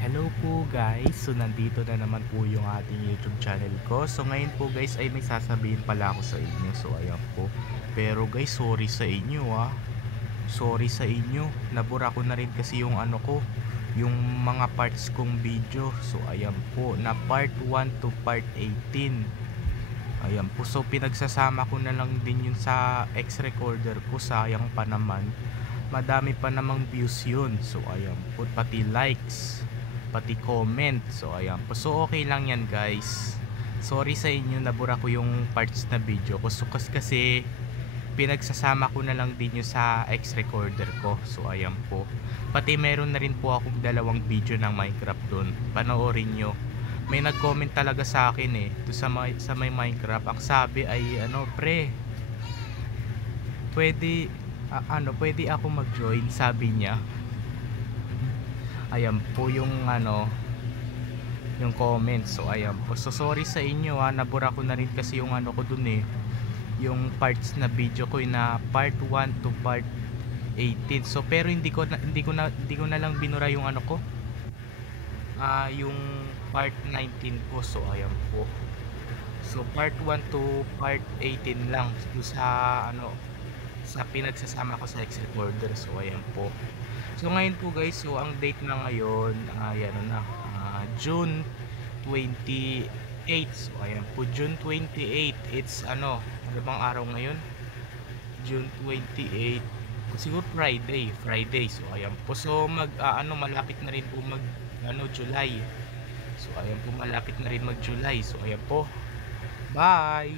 Hello po guys, so nandito na naman po yung ating YouTube channel ko. So ngayon po guys ay may sasabihin pala ako sa inyo. So ayan po. Pero guys, sorry sa inyo ah. Sorry sa inyo. Nabura ko na rin kasi yung ano ko, yung mga parts kong video. So ayan po, na part 1 to part 18. Ayan po, so pinagsasama ko na lang din yun sa X-Recorder ko. Sayang pa naman, madami pa namang views yun. So ayan po, pati likes, pati comment. So ayan po, so okay lang yan guys. Sorry sa inyo, nabura ko yung parts na video ko. So kasi pinagsasama ko na lang din yung sa X-Recorder ko. So ayan po, pati meron na rin po akong dalawang video ng Minecraft dun, panoorin nyo. May nag-comment talaga sa akin to sa may Minecraft. Ang sabi ay ano, pre, pwede pwede ako mag-join, sabi niya. Ayan po yung ano, yung comment. So ayan po, so sorry sa inyo nabura ko na rin kasi yung ano ko dun yung parts na video ko na part 1 to part 18. So pero hindi ko na lang binura yung ano ko, yung part 19 ko. So ayan po, so part 1 to part 18 lang sa ano, sa pinagsasama ko sa X-Recorder. So ayan po, so ngayon po guys, so ang date na ngayon ayan na, June 28. So ayan po, June 28. It's ano bang araw ngayon? June 28, siguro Friday. So ayan po, so malapit na rin po mag July. So ayan po, malapit na rin mag July. So ayan po, bye.